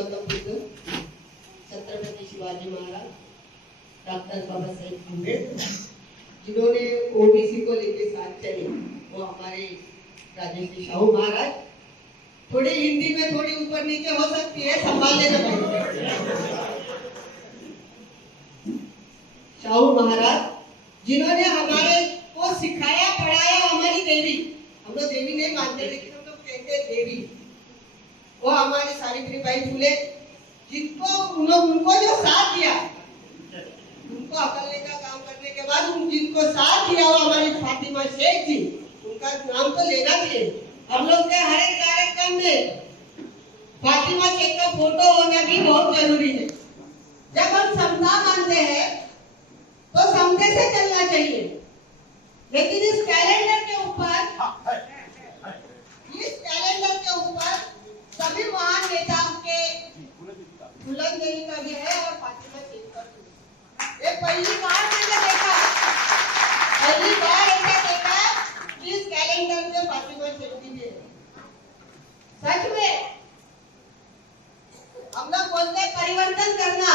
Gautam Buddha, Chhatrapati Shivaji Maharaj, doctor Baba Saheb Ambedkar, जिन्होंने OBC को लेके साथ चले, वो हमारे राजेश शाहू महाराज। थोड़ी हिंदी में थोड़ी ऊपर नीचे हो सकती है, संभाल लेना पड़ेगा। शाहू महाराज जिन्होंने हमारे को सिखाया पढ़ाया, हमारी देवी, हम लोग देवी नहीं मानते लेकिन हम लोग कहते हैं देवी, वो हमारे सावित्रीबाई फुले, जिनको उनको जो साथ दिया, उनको अकलने का काम करने के बाद जिनको साथ दिया वो हमारी फातिमा शेख जी, उनका नाम तो लेना चाहिए। हम लोग के हर एक कार्यक्रम में फातिमा शेख का फोटो होना भी बहुत जरूरी है। जब हम समता मानते हैं तो समते से चलना चाहिए, लेकिन इस कैलेंडर के ऊपर सभी महान नेताओं के बुलंदगी का भी है और फातिमा शेख का भी। ये पहली बार मैंने देखा, पहली बार ऐसा देखा कि इस कैलेंडर में फातिमा शेख भी है। सच में हम लोग बोलते हैं परिवर्तन करना,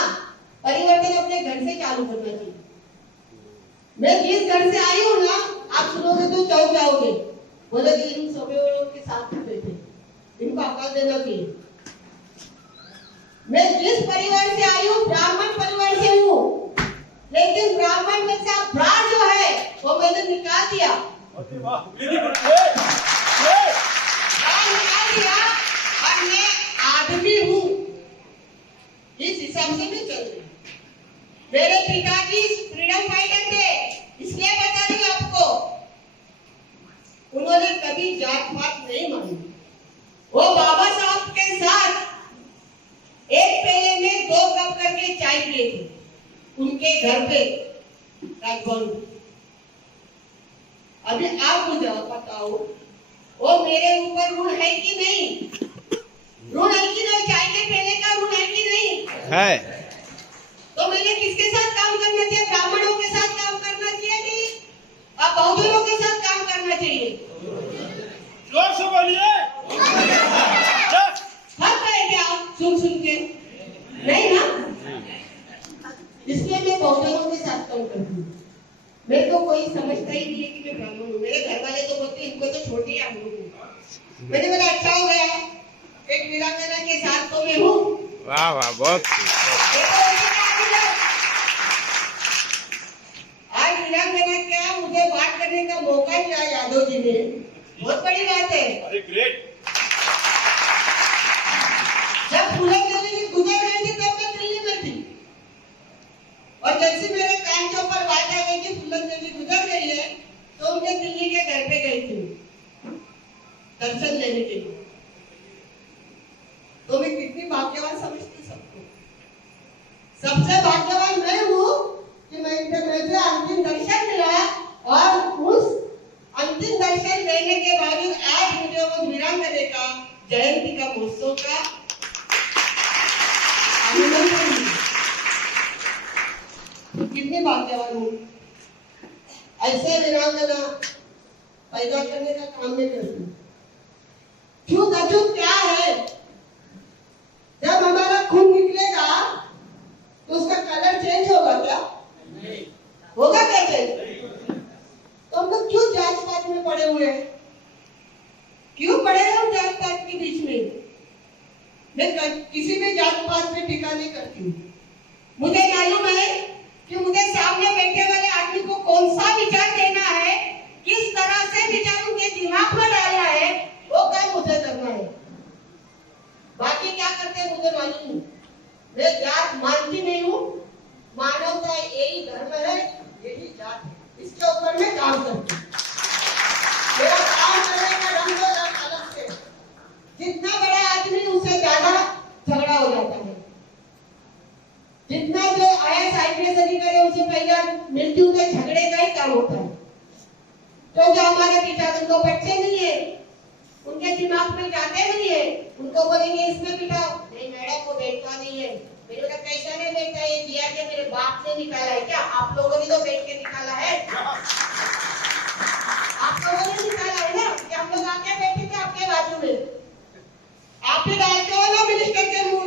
परिवर्तन अपने घर से चालू करना चाहिए। मैं जिस घर से आई हूँ ना, आप सुनोगे तो चौंक जाओगे, बोले कि इन सभी लोगों के साथ बैठे, इनको अकल देना चाहिए। मैं जिस परिवार से आई हूँ, ब्राह्मण परिवार से हूँ, लेकिन ब्राह्मण में से ब्रा जो है वो मैंने निकाल दिया, निकाल दिया और मैं आदमी हूँ, इस हिसाब से मैं चल रही। मेरे पिताजी फ्रीडम फाइटर थे, इसलिए बता रही हूँ आपको, उन्होंने कभी जात पात नहीं मानी। वो बाबा साहब के साथ एक पेले में 2 कप करके चाय पिए थे उनके घर पे राजभवन। अभी आप मुझे बताओ, वो मेरे ऊपर ऋण है कि नहीं? ऋण है कि नहीं? चाय के पेले का ऋण है कि नहीं? है। तो मैंने किसके साथ काम करना चाहिए? ब्राह्मणों के साथ काम करना चाहिए नहीं, और बौद्धों के साथ काम करना चाहिए। जोर से बोलिए। हर कहे क्या सुन के नहीं ना, इसलिए मैं बौद्धों के साथ काम करती हूँ। मेरे को कोई समझता ही नहीं है कि मैं ब्राह्मण हूँ। मेरे घर वाले तो बोलते हैं इनको तो छोटी है हम लोग। मैंने बोला अच्छा हो गया, एक वीरांगना के साथ तो मैं हूँ। वाह वाह, बहुत आज वीरांगना क्या मुझे बात करने का मौका मिला यादव जी ने, बहुत बड़ी बात है। अरे ग्रेट। जब फूलन नदी गुजर गई थी तब मैं दिल्ली में थी, और जैसे मेरे कान के ऊपर बात आ गई कि फूलन नदी गुजर गई है, तो उनके दिल्ली के घर पे गई थी दर्शन लेने के लिए। तो मैं कितनी भाग्यवान समझती सबको। सबसे भाग्यवान मैं हूँ कि मुझे अंतिम दर्शन मिला, और उस अंतिम दर्शन लेने के बावजूद आज मुझे वो वीरांगना का जयंती का महोत्सव का कितनी भाग्यवान हूँ। ऐसे वीरांगना पैदा करने का काम में करती हूँ। छूत अछूत क्या है? जब हमारा खून निकलेगा तो उसका कलर चेंज होगा क्या? नहीं होगा क्या चेंज? तो हम लोग क्यों जात पात में पड़े हुए हैं? क्यों पड़े हैं हम जात पात के बीच में? मैं किसी भी जात पात में टिका नहीं करती हूँ। मुझे मालूम है कि मुझे सामने बैठे वाले आदमी को कौन सा विचार देना है, किस तरह से विचार उनके दिमाग में डालना है, वो काम मुझे करना है। बाकी क्या करते हैं मुझे मालूम नहीं। मैं जात मानती नहीं हूँ, मानवता यही धर्म है, यही जात है, इसके ऊपर मैं काम करती हूँ। मेरा काम करने का ढंग अलग से, जितना बड़ा आदमी उससे ज्यादा झगड़ा हो जाता है। जितना जो आया साइड करे उससे पहले मृत्यु के झगड़े का ही काम होता है। तो जो हमारे पिता उनको बच्चे नहीं है, उनके दिमाग में जाते नहीं है, उनको बोलेंगे इसमें बिठाओ, नहीं मैडम को बैठता नहीं है। मेरे को कैसा नहीं बैठता, ये दिया कि मेरे बाप ने निकाला है क्या? आप लोगों ने तो बैठ के निकाला है, आप लोगों ने निकाला है ना, कि हम लोग आके बैठे थे आपके बाजू में। आप ही डालते हो ना मिनिस्टर के मुंह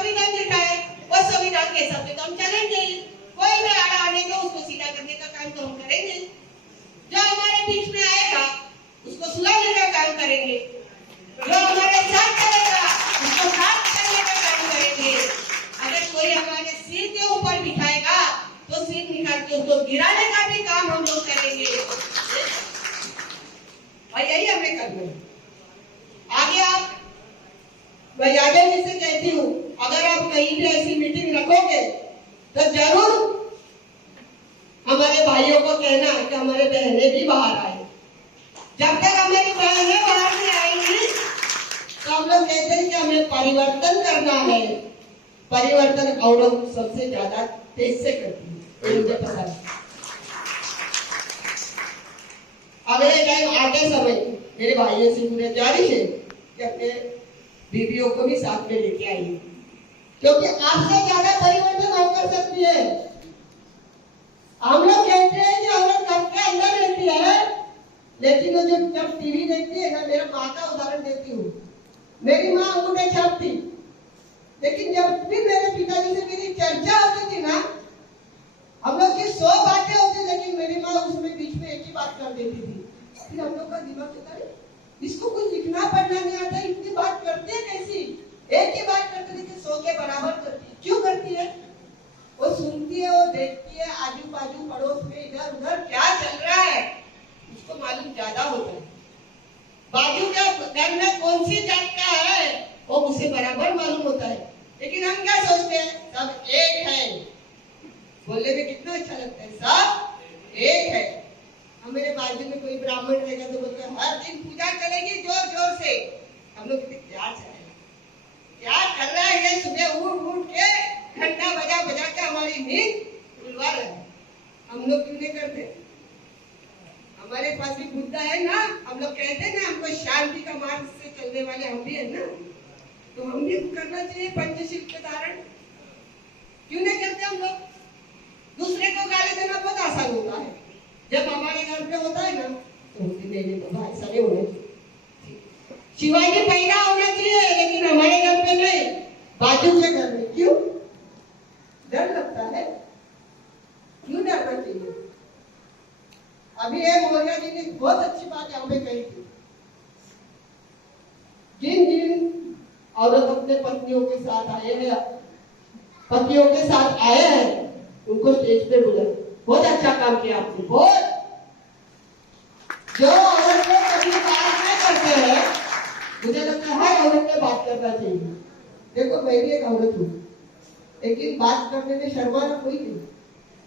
संविधान लिखा है, वो संविधान के हिसाब से तो हम चलेंगे। कोई भी आड़ा आने को उसको सीधा करने का काम तो हम करेंगे। जो हमारे बीच में आएगा उसको सुलाने का काम करेंगे, जो हमारे साथ चलेगा उसको साथ करने का काम करेंगे। अगर कोई हमारे सिर के ऊपर बिठाएगा तो सिर निकाल के उसको गिराने का भी काम हम लोग करेंगे, और यही हमें करना है। आगे आप, मैं आगे से कहती हूँ, अगर आप कहीं भी ऐसी मीटिंग रखोगे तो जरूर हमारे भाइयों को कहना कि हमारे बहनें भी बाहर आए। जब तक हमारी बहनें बाहर नहीं आएंगी तो हम लोग कहते हैं कि हमें परिवर्तन करना है। परिवर्तन औरत सबसे ज्यादा तेज से करती है, मुझे पता है। अगले टाइम आते समय मेरे भाइयों से गुजारिश है कि अपने बीवियों को भी साथ में लेके आइए, क्योंकि आपसे ज्यादा परिवर्तन हम कर सकती है। हम लोग कहते हैं कि औरत घर के अंदर रहती है, लेकिन वो जब टीवी देखती है ना, मेरा माँ का उदाहरण देती हूँ, मेरी माँ अंगूठे छापती, लेकिन जब भी मेरे पिताजी से मेरी चर्चा होती थी ना, हम लोग की 100 बातें होती, लेकिन मेरी माँ उसमें बीच में एक ही बात कर देती थी। फिर हम लोग का दिमाग कहता है इसको कुछ लिखना पढ़ना नहीं आता, इतनी बात करते हैं कैसी? एक ही बात करते थे कि 100 के बराबर करती। क्यों करती है? वो सुनती है, वो देखती है, आजू बाजू पड़ोस में इधर उधर क्या चल रहा है उसको मालूम ज्यादा होता है। बाजू के घर में कौन सी जात का है वो उसे बराबर मालूम होता है। लेकिन हम क्या सोचते हैं, सब एक है। बोलने में कितना अच्छा लगता है, सब एक है। हम मेरे बाजू में कोई ब्राह्मण रहेगा तो बोलते हैं हर दिन पूजा चलेगी जोर जोर से। हम लोग कहते क्या चलेगा, क्या कर रहा है ये, सुबह उठ उठ के घंटा बजा बजा के हमारी नींद उड़वा रहा है। हम लोग क्यों नहीं करते? हमारे पास भी मुद्दा है ना, हम लोग कहते हैं ना हमको शांति का मार्ग से चलने वाले हम भी है ना, तो हम भी करना चाहिए पंचशील का धारण। क्यों नहीं करते हम लोग? दूसरे को गाली देना बहुत आसान होता है, जब हमारे घर पे होता है ना तो नहीं तो भाई सारे होने चाहिए, शिवाजी पैदा होना चाहिए, लेकिन हमारे घर पे नहीं, बाजू के घर में। क्यों डर लगता है? क्यों डरना चाहिए? अभी एक मोरिया जी ने बहुत अच्छी बात यहाँ पे कही थी, जिन जिन औरत अपने पत्नियों के साथ आए हैं, पतियों के साथ आए हैं, उनको स्टेज पे बुलाए। बहुत अच्छा काम किया आपने, बहुत। जो औरत को कभी बात नहीं करते हैं, मुझे लगता है हर औरत में बात करना चाहिए। देखो मैं भी एक औरत हूँ, लेकिन बात करने में शर्माना कोई नहीं।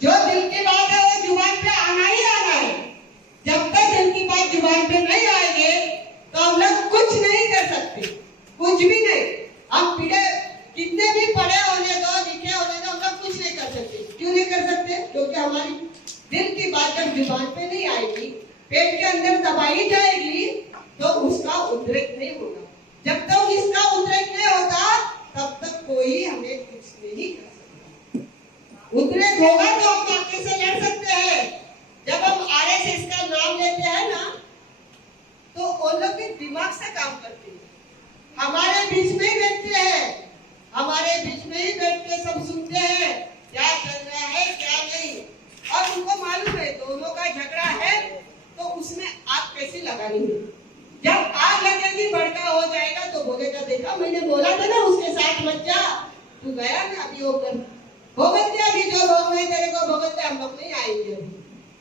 जो दिल की बात है वो जुबान पे आना ही आना है। जब तक दिल की बात जुबान पे नहीं आएगी तो हम लोग कुछ नहीं कर सकते, कुछ भी नहीं। हम कितने भी पढ़े होने दो, लिखे होने दो, हम लोग कुछ नहीं कर सकते। क्यों नहीं कर सकते? क्योंकि हमारी दिल की बात जब जुबान पे नहीं आएगी, पेट के अंदर दबाई जाएगी, तो उसका उद्रेक नहीं होगा। जब तक इसका उद्रेक नहीं होता तब तक कोई हमें कुछ नहीं कर सकता। उद्रेक होगा तो हम बाकी से लड़ सकते हैं। जब हम आरएसएस का नाम लेते हैं ना, तो वो लोग भी दिमाग से काम करते हैं, हमारे बीच में ही बैठते हैं, हमारे बीच में ही बैठ के सब सुनते हैं क्या चल रहा है क्या नहीं। और उनको मालूम है दोनों का झगड़ा है तो उसमें आग कैसे लगानी है। जब आग लगेगी भड़का हो जाएगा तो बोलेगा देखा मैंने बोला था ना उसके साथ मत जा, तू गया ना अभी वो कर भोगत दिया। अभी जो लोग नहीं तेरे को भोगत दिया, हम लोग नहीं आएंगे।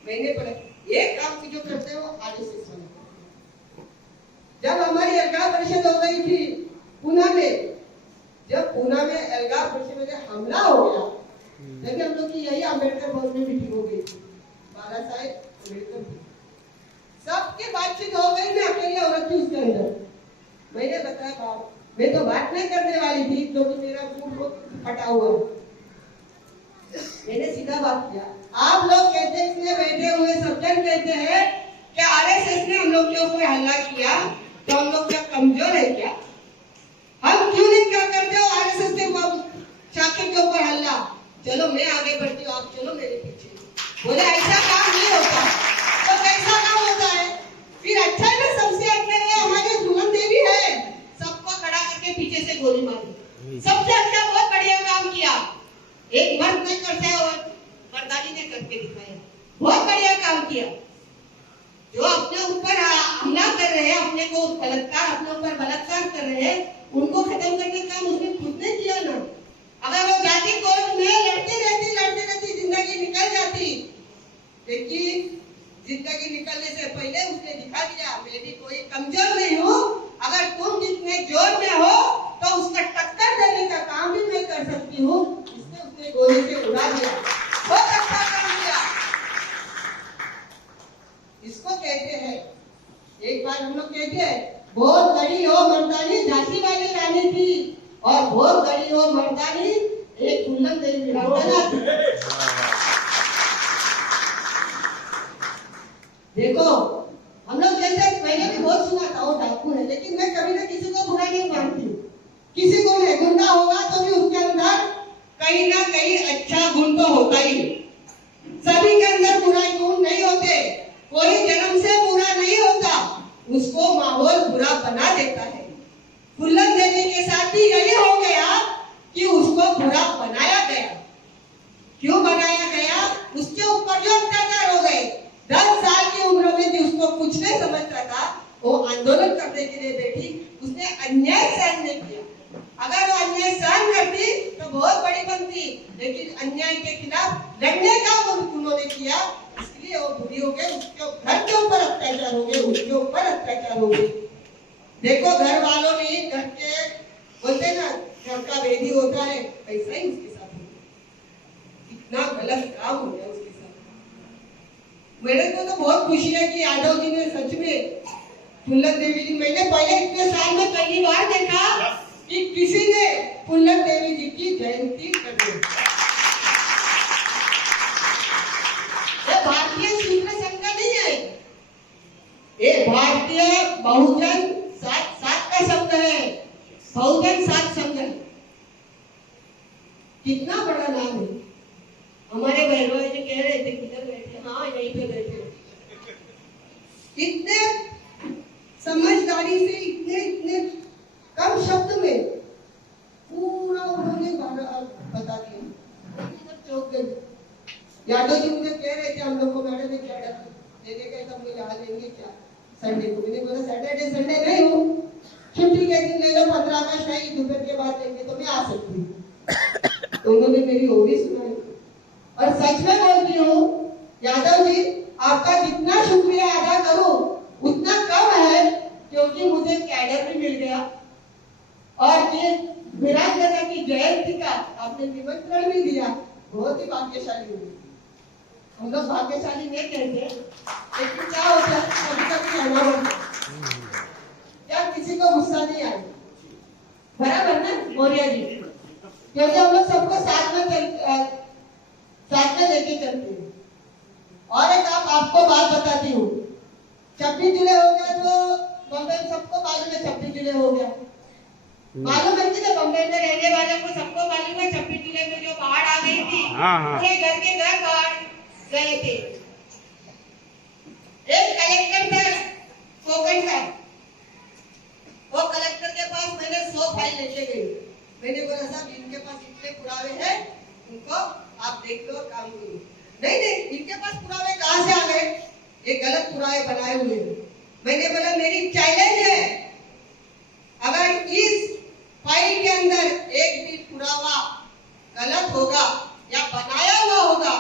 मैंने पढ़ा ये काम जो करते हो आगे से सुनो। जब हमारी अलगाव परिषद हो गई थी पूना में, जब पूना में अलगाव परिषद में हमला हो गया, लेकिन हम लोग की यही अम्बेडकर भवन में मीटिंग हो गई थी, बाला साहेब अम्बेडकर, सबकी बातचीत हो गई। मैं अकेली औरत थी उसके अंदर। मैंने बताया बाप मैं तो बात नहीं करने वाली थी क्योंकि मेरा मुंह बहुत फटा हुआ। मैंने सीधा बात किया, आप लोग कहते हैं इसमें बैठे हुए सब जन कहते हैं कि आरएसएस ने हम लोग के ऊपर हमला किया, तो हम लोग क्या कमजोर है क्या? हम क्यों नहीं क्या करते हो आरएसएस के शाखा के ऊपर हल्ला? चलो मैं आगे बढ़ती हूँ, आप चलो मेरे पीछे। बोले ऐसा काम नहीं होता। तो कैसा काम होता है? फिर अच्छा है ना, सबसे अच्छा है हमारे सुमन देवी है, सबको खड़ा करके पीछे से गोली मारी। सबसे अच्छा बहुत करके दिखाया, बहुत बढ़िया काम किया। जो अपने ऊपर हमला कर रहे हैं, अपने को बलात्कार, अपने ऊपर बलात्कार कर रहे हैं, उनको खत्म करने का काम उसने खुद ने किया ना। अगर वो जाके कोर्ट में लड़ती रहती जिंदगी निकल जाती, लेकिन जिंदगी निकलने से पहले उसने दिखा दिया मैं भी कोई कमजोर नहीं हूँ, अगर तुम जितने जोर में हो तो उसका टक्कर देने का काम भी मैं कर सकती हूँ। इसने उसने गोली से उड़ा दिया, बहुत अच्छा काम किया। इसको कहते हैं, एक बार हम लोग कहते हैं, बहुत बड़ी हो मर्दानी झांसी वाली रानी थी, और बहुत बड़ी हो मर्दानी एक फूलन देवी वीरांगना थी। देखो हम लोग जैसे मैंने भी बहुत सुना था वो डाकू है, लेकिन मैं कभी ना किसी को बुरा नहीं मानती। किसी को नहीं, गुंडा होगा तो भी उसके अंदर कहीं ना कहीं अच्छा गुण तो होता ही है। सभी के अंदर बुराई गुण नहीं होते, कोई जन्म से बुरा नहीं होता, उसको माहौल बुरा बना देता है। फूलन देवी के साथ भी यही हो गया कि उसको बुरा बनाया गया। क्यों बनाया गया? उसके ऊपर जो अत्याचार हो गए, 10 साल की उम्र में भी उसको कुछ नहीं समझता था, वो आंदोलन करने के लिए बैठी, उसने अन्याय सहन नहीं किया। अगर वो अन्याय सहन करती तो बहुत बड़ी बनती, लेकिन अन्याय के खिलाफ लड़ने का उन्होंने किया, इसलिए वो बुरी हो गई। उसके घर के ऊपर अत्याचार हो गए, उसके ऊपर अत्याचार हो गए। देखो घर वालों ने, घर के बोलते ना घर का वेदी होता है, ऐसा ही उसके साथ हो गया। इतना गलत काम हो गया उसके साथ। मेरे को तो बहुत खुशी है कि यादव जी ने सच में फूलन देवी जी, मैंने पहले इतने साल में पहली बार देखा कि किसी ने फूलन देवी जी की जयंती कर दी। ये भारतीय शूद्र संघ नहीं है, ये भारतीय बहुजन सात का संघ है, बहुजन सात संघ है। कितना बड़ा नाम है। हमारे भैरव जी कह रहे थे किधर बैठे, हाँ यहीं पे बैठे। इतने समझदारी से, इतने कम शब्द में पूरा उन्होंने बता दिया। चौंक गए। यादव जी मुझे कह रहे थे हम लोग को, मैडम ने क्या लेने गए तो मुझे यहाँ लेंगे क्या संडे को? मैंने बोला सैटरडे संडे नहीं हो, छुट्टी के दिन ले लो, 15 अगस्त है, दोपहर के बाद लेंगे तो मैं आ सकती हूँ। तो उन्होंने मेरी वो भी सुनाई, और सच में बोलती हूँ यादव जी, आपका जितना शुक्रिया अदा करूं उतना कम है, क्योंकि मुझे कैडर भी मिल गया, और ये वीरांगना की जयंती का आपने निमंत्रण भी दिया। बहुत ही भाग्यशाली हुई। हम लोग भाग्यशाली नहीं कहते, लेकिन क्या होता है कभी कभी कहना होता है, क्या किसी को गुस्सा नहीं आए, बराबर ना मौर्य जी? क्योंकि हम लोग सबको साथ में लेके चलते हैं। और एक आपको बात बताती हूँ, 26 जुलाई हो गया तो बम्बई में सबको मालूम है 26 जुलाई हो गया, मालूम है कि बम्बई में रहने वालों को सबको मालूम है 26 जुलाई में जो बाढ़ आ गई थी, पूरे घर के घर बाढ़ गए थे। एक कलेक्टर था कोकण का, वो कलेक्टर के पास मैंने 100 फाइल लेके गई। मैंने बोला साहब इनके पास इतने पुरावे हैं, उनको आप देख लो, काम करो। नहीं इनके पास पुरावे कहाँ से आ गए? ये गलत पुरावे बनाए हुए हैं। मैंने बोला मेरी चैलेंज है, अगर इस फाइल के अंदर एक भी पुरावा गलत होगा या बनाया हुआ होगा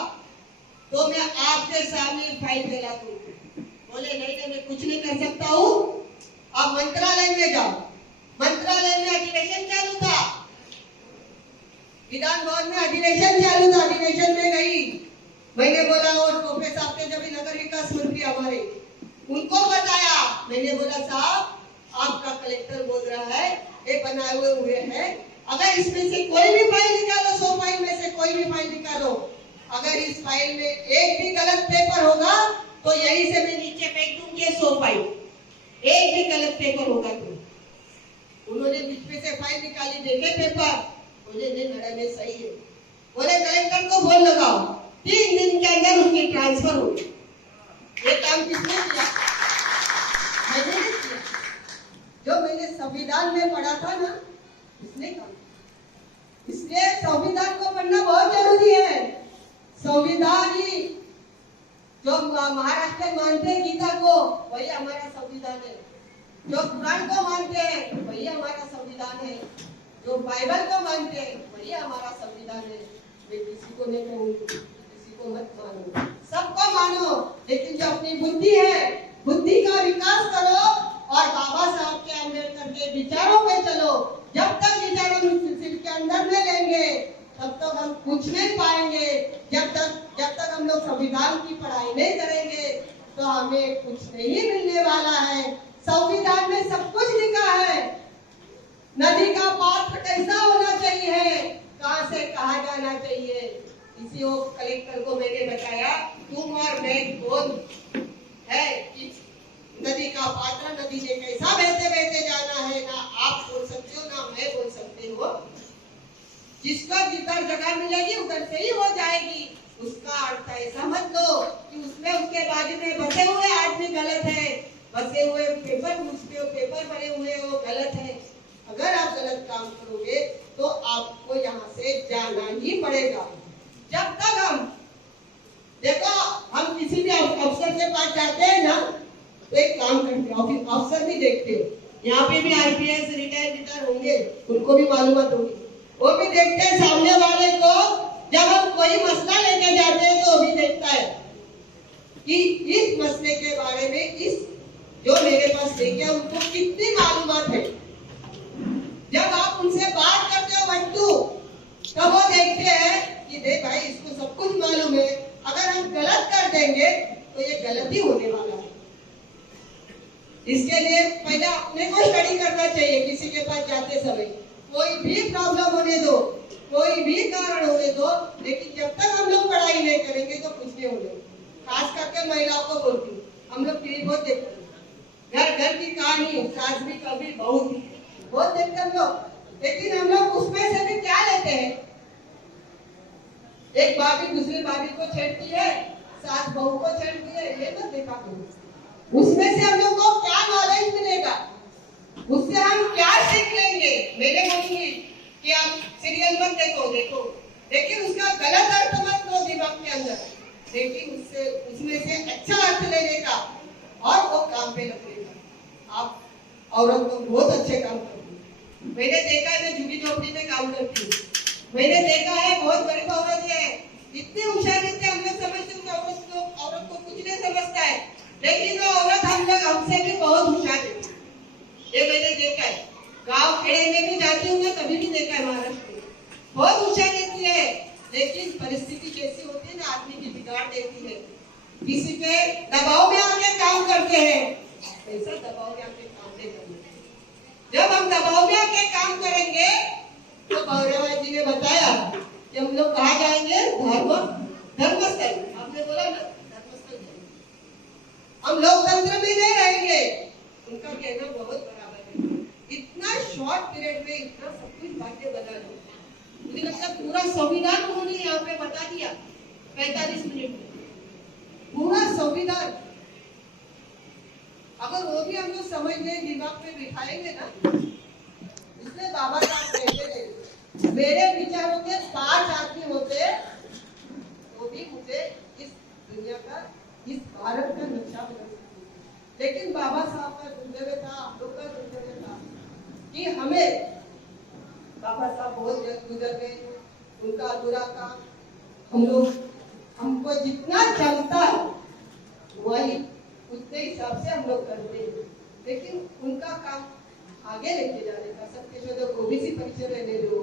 तो मैं आपके सामने फाइल फैला दूंगा। बोले नहीं मैं कुछ नहीं कर सकता हूँ, आप मंत्रालय में जाओ। मंत्रालय में अधिवेशन चालू था, विधान भवन में अधिवेशन चालू था, अधिवेशन में गई। मैंने बोला और टोपे साहब थे जब नगर विकास मंत्री हमारे, उनको बताया। मैंने बोला साहब आपका कलेक्टर बोल रहा है ये बनाए हुए हैं, अगर इसमें से कोई भी फाइल निकालो, 100 फाइल में से कोई भी फाइल निकालो, अगर इस फाइल में एक भी गलत पेपर होगा तो यहीं से मैं नीचे फेंक दूंगी 100 फाइल, एक भी गलत पेपर होगा तो। उन्होंने बीच में से फाइल निकाली, देखे पेपर, बोले नहीं मैडम ये सही है। बोले कलेक्टर को फोन लगाओ, 3 दिन के अंदर उसकी ट्रांसफर हो गई। ये काम किसने किया? मैंने नहीं किया। जो मैंने संविधान में पढ़ा था ना, इसने काम। इसलिए संविधान को पढ़ना बहुत जरूरी है। संविधान ही जो महाराष्ट्र मानते हैं गीता को वही हमारा संविधान है, जो कुरान को मानते हैं वही हमारा संविधान है, जो बाइबल को मानते हैं वही हमारा संविधान है। मैं किसी को नहीं कहूँगी किसी को मत मानो, सबको मानो, लेकिन जो अपनी बुद्धि है बुद्धि का विकास करो और बाबा साहब के अम्बेडकर के विचारों पे चलो। जब तक विचार हम सिर के अंदर में लेंगे तब तक हम कुछ नहीं पाएंगे। जब तक हम लोग संविधान की पढ़ाई नहीं करेंगे तो हमें कुछ नहीं मिलने वाला है। संविधान में सब कुछ लिखा है, नदी का पात्र कैसा होना चाहिए, कहां से कहा जाना चाहिए। इसी वो कलेक्टर को मैंने बताया तुम और मैं कौन है, नदी का पात्र नदी से कैसा बहते बहते जाना है, ना आप बोल सकते हो ना मैं बोल सकते हो। जिसको जिधर जगह मिलेगी उधर से ही हो जाएगी। उसका अर्थ ऐसा मत लो कि उसमें उसके बाजू में बसे हुए आदमी गलत है, बसे हुए पेपर उसके पेपर भरे हुए वो गलत है। अगर आप गलत काम करोगे तो आपको यहाँ से जाना ही पड़ेगा। जब तक हम देखो हम किसी भी अफसर के पास जाते हैं ना तो एक काम करते हैं, अफसर भी देखते हैं, यहाँ पे भी आईपीएस रिटायर होंगे उनको भी मालूमात होगी, वो भी देखते हैं सामने वाले को। जब हम कोई मसला लेके जाते हैं तो वो भी देखता है कि इस मसले के बारे में इस जो मेरे पास लेके उनको कितनी मालूमात है। जब आप उनसे बात करते हो बंटू तब वो देखते हैं कि देख भाई इसको सब कुछ मालूम है, अगर हम गलत कर देंगे तो ये गलती होने वाला है। इसके लिए पहले अपने को स्टडी करना चाहिए। किसी के पास जाते समय कोई भी प्रॉब्लम होने दो, कोई भी कारण होने दो, लेकिन जब तक हम लोग पढ़ाई नहीं करेंगे तो कुछ नहीं होने। खास करके महिलाओं को बोलती हूँ, हम लोग टीवी बहुत देखते हैं, घर घर की कहानी, सास भी कभी बहू भी बहुत देखते हम लोग, लेकिन हम लोग उसमें से भी क्या लेते हैं। एक भाभी दूसरी भाभी को छेड़ती है, सास बहू को छेड़ती है, ये मत देखा करो। उसमें से हम लोग को क्या नॉलेज मिलेगा, उससे हम क्या सीख लेंगे। मैंने बोलूंगी कि आप सीरियल मत देखो, लेकिन उसका गलत अर्थ मत लो दिमाग के अंदर, लेकिन उसमें से अच्छा अर्थ लेने का और वो काम पे लगने का। आप औरत को बहुत अच्छे काम करती है, मैंने देखा है, मैं झुग्गी झोपड़ी में काम करती हूँ, मैंने देखा है बहुत गरीब औरत है, इतनी होशियार रहती है। हम लोग समझते हैं औरत को कुछ नहीं समझता है, लेकिन वो औरत हमसे भी बहुत होशियार रहती है। ये मैंने देखा है, गांव खेड़े में भी जाती हूँ मैं, कभी भी देखा है महाराष्ट्र में बहुत होशियार रहती है, लेकिन परिस्थिति कैसी होती है ना आदमी की बिगाड़ देती है। किसी के दबाव में आके काम करते हैं, ऐसा दबाव में आके काम नहीं करना। जब हम दबाव में आके काम करेंगे तो गौरव जी ने बताया कि हम लोग कहाँ जाएंगे, धर्मस्थल। आपने बोला ना धर्मस्थल, हम लोकतंत्र में नहीं रहेंगे। उनका कहना बहुत बराबर है। इतना शॉर्ट पीरियड में इतना सब कुछ बातें बदल गई, मुझे लगता है पूरा संविधान उन्होंने यहाँ पे बता दिया 45 मिनट में, पूरा संविधान। अगर वो भी हम लोग समझ ले दिमाग में बिठाएंगे ना, इसलिए बाबा साहब कहते थे मेरे विचारों के 5 आदमी होते तो भी मुझे इस दुनिया का, इस भारत का नक्शा बदल सकते। लेकिन बाबा साहब का दुर्दैव था, हम लोग का दुर्दैव था कि हमें बाबा साहब बहुत जल्द गुजर गए, उनका अधूरा काम हम लोग, हमको जितना जमता है वही उतने हिसाब से हम लोग करते हैं, लेकिन उनका काम आगे लेके जाने का। सबके शोधक ओबीसी परिचय रहने दो,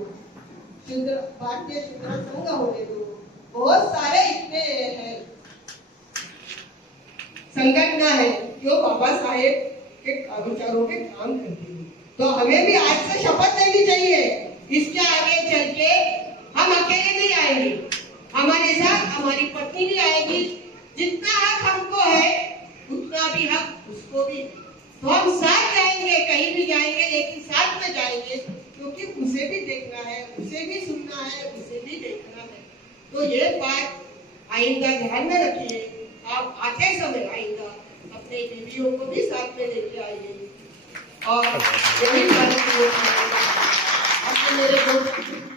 शूद्र भारतीय शूद्र संघ होने दो, बहुत सारे इतने हैं संगठन है जो बाबा साहेब के विचारों के काम करते हैं। तो हमें भी आज से शपथ लेनी चाहिए, इसके आगे चल के हम अकेले नहीं आएंगे, हमारे साथ हमारी पत्नी भी आएगी। जितना हक हमको है उतना भी हक उसको भी, तो हम साथ जाएंगे, कहीं भी जाएंगे लेकिन साथ में जाएंगे, क्योंकि उसे भी देखना है, उसे भी सुनना है, उसे भी देखना है। तो ये बात आइंदा ध्यान में रखिए। आप आते समय आइंदा अपने बीवियों को भी साथ में लेके आइए। और यही बात मेरे दोस्त